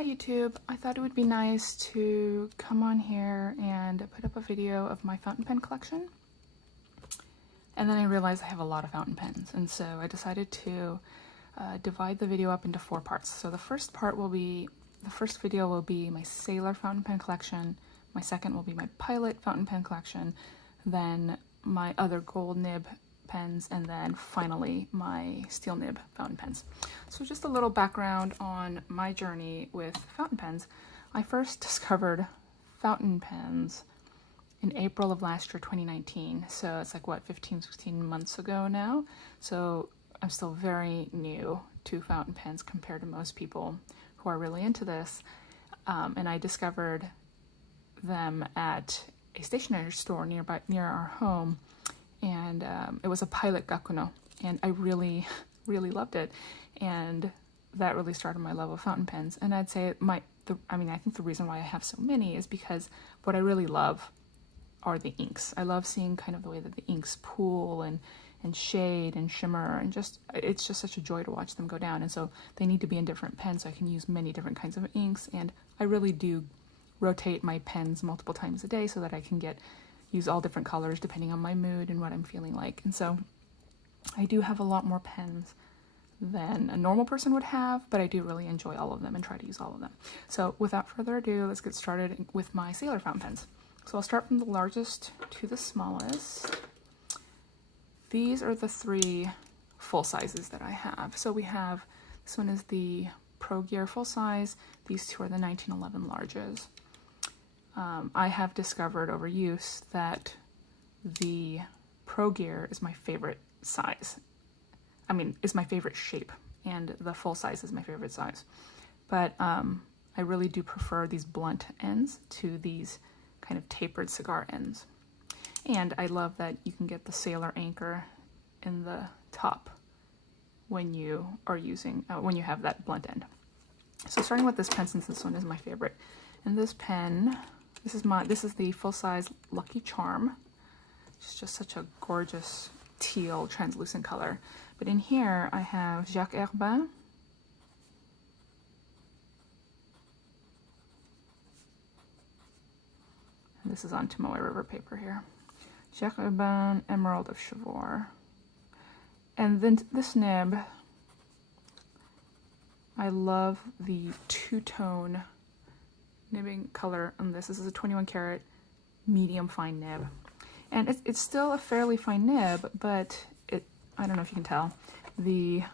Hi YouTube, I thought it would be nice to come on here and put up a video of my fountain pen collection. And then I realized I have a lot of fountain pens, and so I decided to divide the video up into 4 parts. So the first video will be my Sailor fountain pen collection, my second will be my Pilot fountain pen collection, then my other gold nib pens, and then finally my steel nib fountain pens. So just a little background on my journey with fountain pens. I first discovered fountain pens in April of last year, 2019. So it's like, what, 15, 16 months ago now? So I'm still very new to fountain pens compared to most people who are really into this. And I discovered them at a stationery store near our home. And it was a Pilot Gakuno, and I really loved it, and that really started my love of fountain pens. And I'd say I think the reason why I have so many is because what I really love are the inks. I love seeing kind of the way that the inks pool and shade and shimmer, and it's just such a joy to watch them go down. And so they need to be in different pens, so I can use many different kinds of inks, and I really do rotate my pens multiple times a day so that I can use all different colors depending on my mood and what I'm feeling like. And so I do have a lot more pens than a normal person would have, but I do really enjoy all of them and try to use all of them. So without further ado, let's get started with my Sailor fountain pens. So I'll start from the largest to the smallest. These are the 3 full sizes that I have. So we have, this one is the Pro Gear full size, these 2 are the 1911 larges. I have discovered over use that the Pro Gear is my favorite size. Is my favorite shape, and the full size is my favorite size. But I really do prefer these blunt ends to these kind of tapered cigar ends. And I love that you can get the Sailor anchor in the top when you are using, when you have that blunt end. So starting with this pen, since this one is my favorite. And this pen, this is the full-size Lucky Charm. It's just such a gorgeous teal translucent color. But in here I have Jacques Herbin, and this is on Tomoe River paper here. Jacques Herbin Emerald of Chivor. And then this nib, I love the two-tone nibbing color on this. This is a 21 karat medium fine nib, and it's still a fairly fine nib, but I don't know if you can tell, you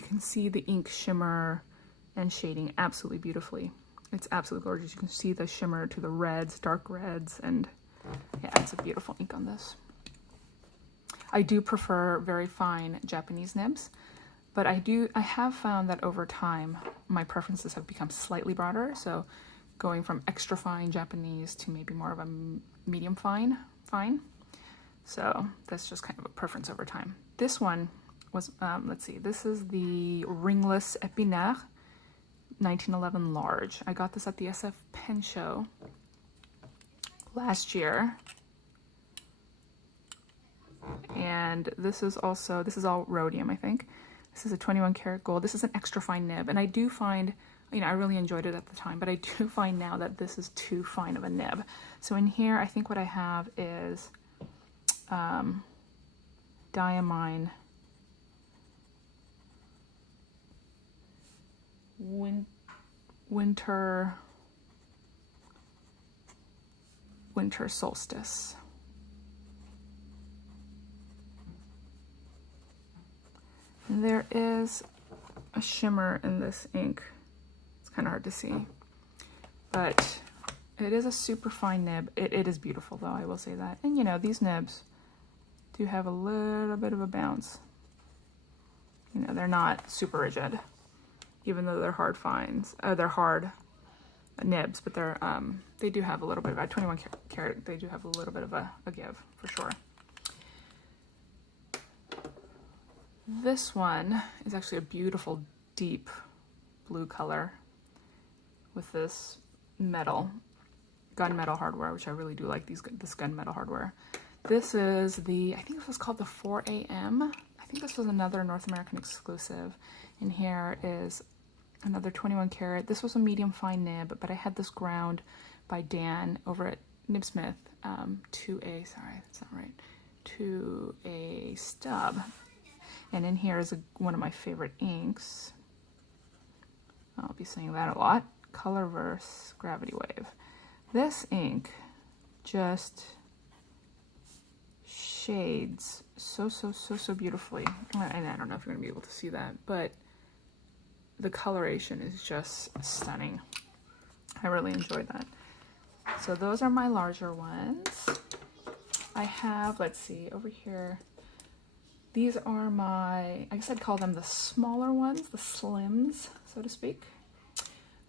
can see the ink shimmer and shading absolutely beautifully. It's absolutely gorgeous. You can see the shimmer to the reds, dark reds, and yeah, it's a beautiful ink on this. I do prefer very fine Japanese nibs, but I have found that over time my preferences have become slightly broader, so going from extra fine Japanese to maybe more of a medium fine. So that's just kind of a preference over time. This one was, let's see, this is the Ringless Epinaire 1911 large. I got this at the SF Pen Show last year. And this is all rhodium, I think. This is a 21 karat gold. This is an extra fine nib, and I do find, I really enjoyed it at the time, but I do find now that this is too fine of a nib. So in here, I think what I have is Diamine Winter Solstice. And there is a shimmer in this ink. It's kind of hard to see, but it is a super fine nib. It is beautiful though, I will say that. And these nibs do have a little bit of a bounce. They're not super rigid, even though they're hard fines. They're hard nibs, but they do have a little bit of a 21 karat. They do have a little bit of a give for sure. This one is actually a beautiful deep blue color with this gunmetal hardware, which I really do like this gunmetal hardware. This is I think this was called the 4AM. I think this was another North American exclusive. And here is another 21 karat. This was a medium fine nib, but I had this ground by Dan over at Nibsmith to a, sorry, that's not right, to a stub. And in here is one of my favorite inks. I'll be saying that a lot. Colorverse Gravity Wave. This ink just shades so beautifully. And I don't know if you're gonna be able to see that, but the coloration is just stunning. I really enjoyed that. So those are my larger ones. I have, let's see, over here, these are my, I guess I'd call them the smaller ones, the slims, so to speak.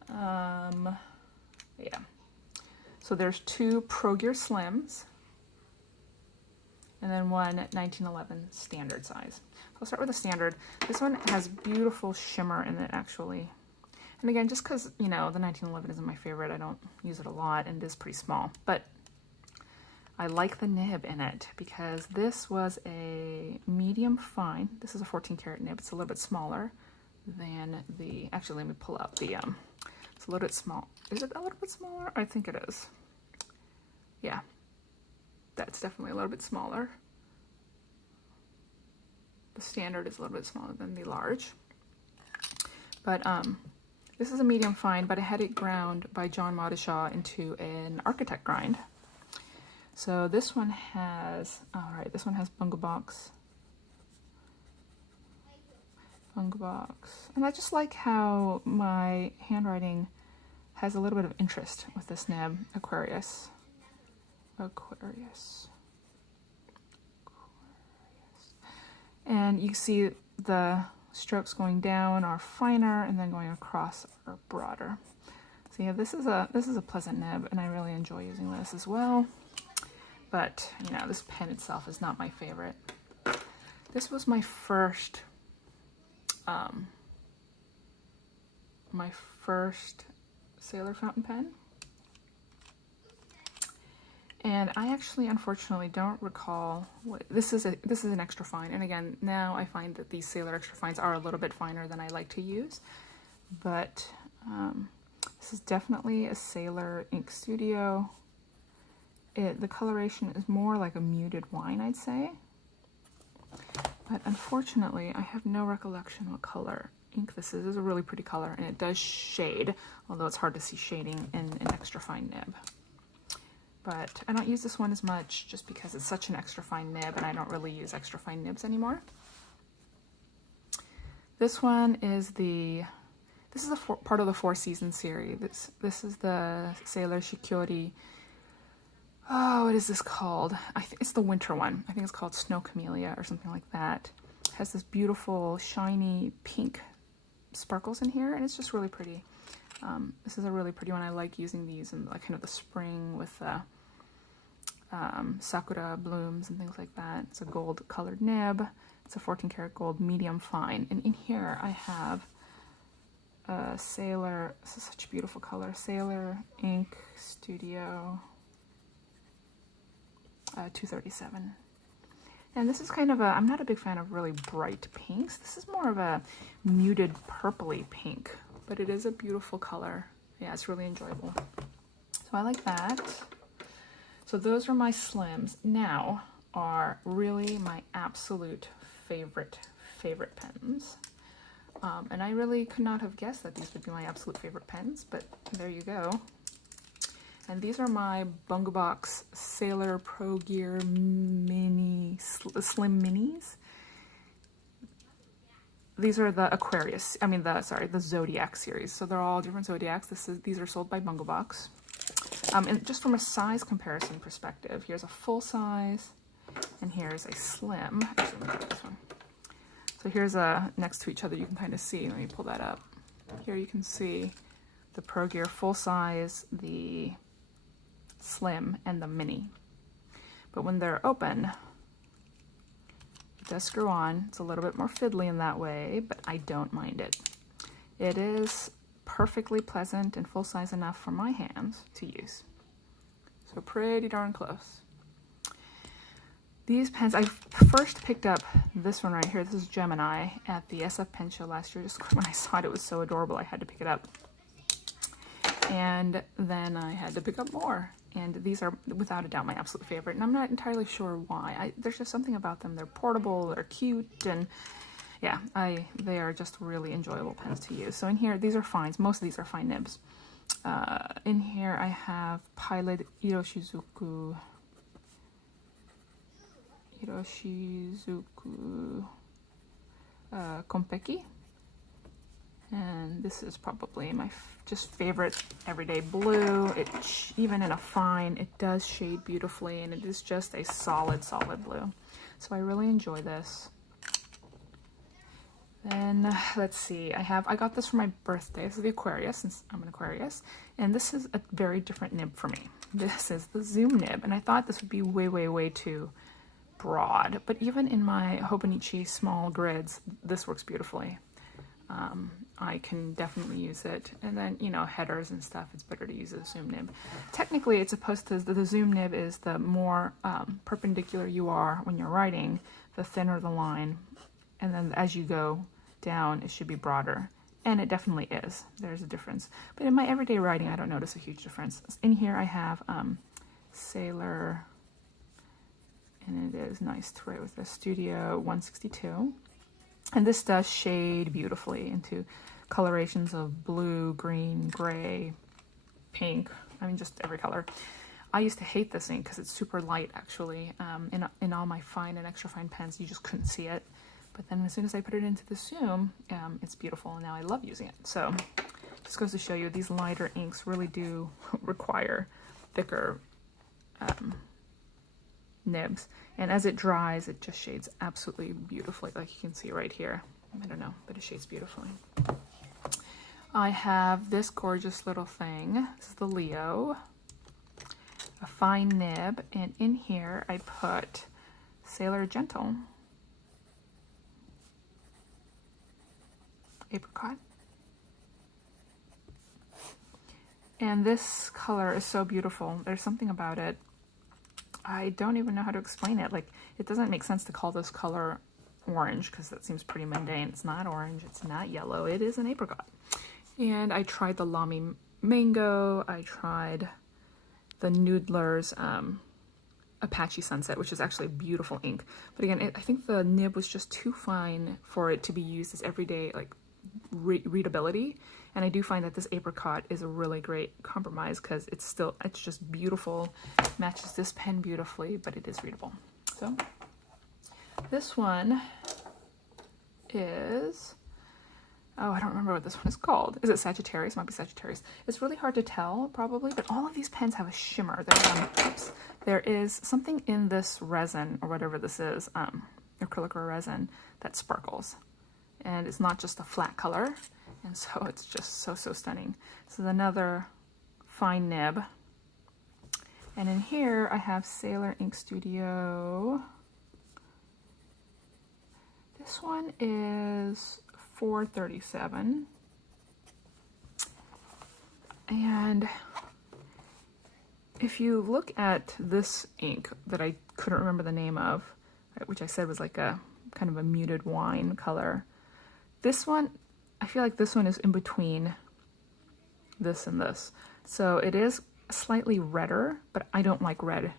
Yeah. So there's 2 Pro Gear Slims, and then one 1911 standard size. So I'll start with the standard. This one has beautiful shimmer in it, actually. And again, just because, you know, the 1911 isn't my favorite, I don't use it a lot, and it is pretty small. But I like the nib in it because this was a medium fine. This is a 14 karat nib. It's a little bit smaller than the, actually, let me pull out the, it's a little bit small. Is it a little bit smaller? I think it is. Yeah, that's definitely a little bit smaller. The standard is a little bit smaller than the large. But this is a medium fine, but I had it ground by John Modishaw into an architect grind. So this one has, all right, this one has Bunga Box. And I just like how my handwriting has a little bit of interest with this nib, Aquarius. And you see the strokes going down are finer and then going across are broader. So yeah, this is a pleasant nib, and I really enjoy using this as well. But you know, this pen itself is not my favorite. This was my first Sailor fountain pen. And I actually, unfortunately, don't recall what this is. This is an extra fine, and again, now I find that these Sailor extra fines are a little bit finer than I like to use. But this is definitely a Sailor Ink Studio. The coloration is more like a muted wine, I'd say. But unfortunately, I have no recollection what color ink this is. It's a really pretty color, and it does shade, although it's hard to see shading in an extra fine nib. But I don't use this one as much just because it's such an extra fine nib, and I don't really use extra fine nibs anymore. This one is part of the 4 season series. This is the Sailor Shikiori. Oh, what is this called? I think it's the winter one. I think it's called Snow Camellia or something like that. It has this beautiful shiny pink sparkles in here, and it's just really pretty. This is a really pretty one. I like using these in like kind of the spring with sakura blooms and things like that. It's a gold colored nib. It's a 14 karat gold medium fine. And in here I have a Sailor, this is such a beautiful color, Sailor Ink Studio 237. And this is kind of I'm not a big fan of really bright pinks. This is more of a muted purpley pink, but it is a beautiful color. Yeah, it's really enjoyable. So I like that. So those are my slims. Now are really my absolute favorite pens. And I really could not have guessed that these would be my absolute favorite pens, but there you go. And these are my Bunga Box Sailor Pro Gear Mini Slim Minis. These are the Aquarius, the Zodiac series. So they're all different Zodiacs. These are sold by Bunga Box. And just from a size comparison perspective, here's a full size, and here's a slim. Actually, let me grab this one. So here's next to each other. You can kind of see. Let me pull that up. Here you can see the Pro Gear full size, the slim, and the mini. But when they're open, it does screw on. It's a little bit more fiddly in that way, but I don't mind it. It is perfectly pleasant and full size enough for my hands to use. So pretty darn close. These pens, I first picked up this one right here. This is Gemini at the SF Pen Show last year. Just when I saw it, it was so adorable, I had to pick it up. And then I had to pick up more. And these are without a doubt my absolute favorite. And I'm not entirely sure why. There's just something about them. They're portable, they're cute, and yeah, they are just really enjoyable pens to use. So in here, these are fines. Most of these are fine nibs. In here I have Pilot Iroshizuku Konpeki. And this is probably my just favorite everyday blue. It even in a fine, it does shade beautifully, and it is just a solid blue. So I really enjoy this. Then let's see, I got this for my birthday. This is the Aquarius, since I'm an Aquarius, and this is a very different nib for me. This is the Zoom nib, and I thought this would be way too broad, but even in my Hobonichi small grids, this works beautifully. I can definitely use it. And then, you know, headers and stuff, it's better to use a zoom nib. Technically, it's supposed to, the zoom nib is the more perpendicular you are when you're writing, the thinner the line. And then as you go down, it should be broader. And it definitely is. There's a difference. But in my everyday writing, I don't notice a huge difference. In here, I have Sailor, and it is nice to write with the Studio 162. And this does shade beautifully into colorations of blue, green, gray, pink. I mean, just every color. I used to hate this ink because it's super light, actually. In all my fine and extra fine pens, you just couldn't see it. But then as soon as I put it into the Zoom, it's beautiful, and now I love using it. So just goes to show you, these lighter inks really do require thicker nibs. And as it dries, it just shades absolutely beautifully, like you can see right here. I don't know, but it shades beautifully. I have this gorgeous little thing. This is the Leo, a fine nib, and in here I put Sailor Gentle Apricot. And this color is so beautiful. There's something about it. I don't even know how to explain it. Like, it doesn't make sense to call this color orange because that seems pretty mundane. It's not orange, it's not yellow, it is an apricot. And I tried the Lamy Mango, I tried the Noodler's Apache Sunset, which is actually a beautiful ink. But again, I think the nib was just too fine for it to be used as everyday, like, readability. And I do find that this apricot is a really great compromise because it's just beautiful, matches this pen beautifully, but it is readable. So this one is, oh, I don't remember what this one is called. Is it Sagittarius? It might be Sagittarius. It's really hard to tell, probably, but all of these pens have a shimmer. There is something in this resin, or whatever this is, acrylic or resin, that sparkles. And it's not just a flat color. And so it's just so stunning. This is another fine nib. And in here I have Sailor Ink Studio. This one is 437. And if you look at this ink that I couldn't remember the name of, which I said was like a kind of a muted wine color, this one, I feel like this one is in between this and this. So it is slightly redder, but I don't like red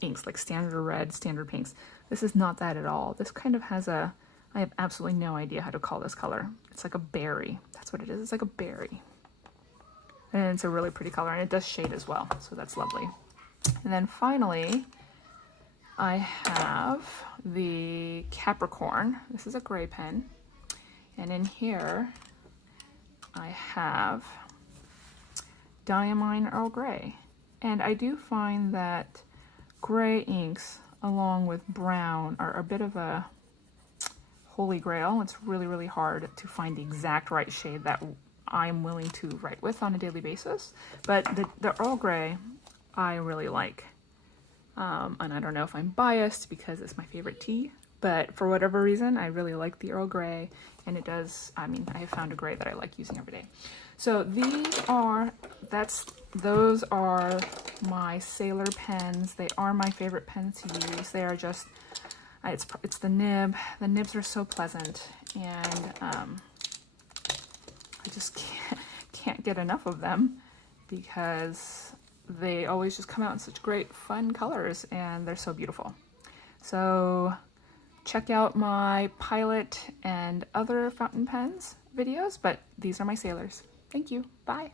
inks, like standard red, standard pinks. This is not that at all. This kind of has I have absolutely no idea how to call this color. It's like a berry. That's what it is. It's like a berry. And it's a really pretty color, and it does shade as well, so that's lovely. And then finally, I have the Capricorn. This is a gray pen. And in here, I have Diamine Earl Grey. And I do find that gray inks, along with brown, are a bit of a holy grail. It's really hard to find the exact right shade that I'm willing to write with on a daily basis. But the Earl Grey, I really like. And I don't know if I'm biased because it's my favorite tea, but for whatever reason, I really like the Earl Grey, and it does, I mean, I have found a gray that I like using every day. So those are my Sailor pens. They are my favorite pens to use. They are just, it's the nib. The nibs are so pleasant, and I just can't get enough of them because they always just come out in such great fun colors, and they're so beautiful. So check out my Pilot and other fountain pens videos, but these are my Sailors. Thank you. Bye.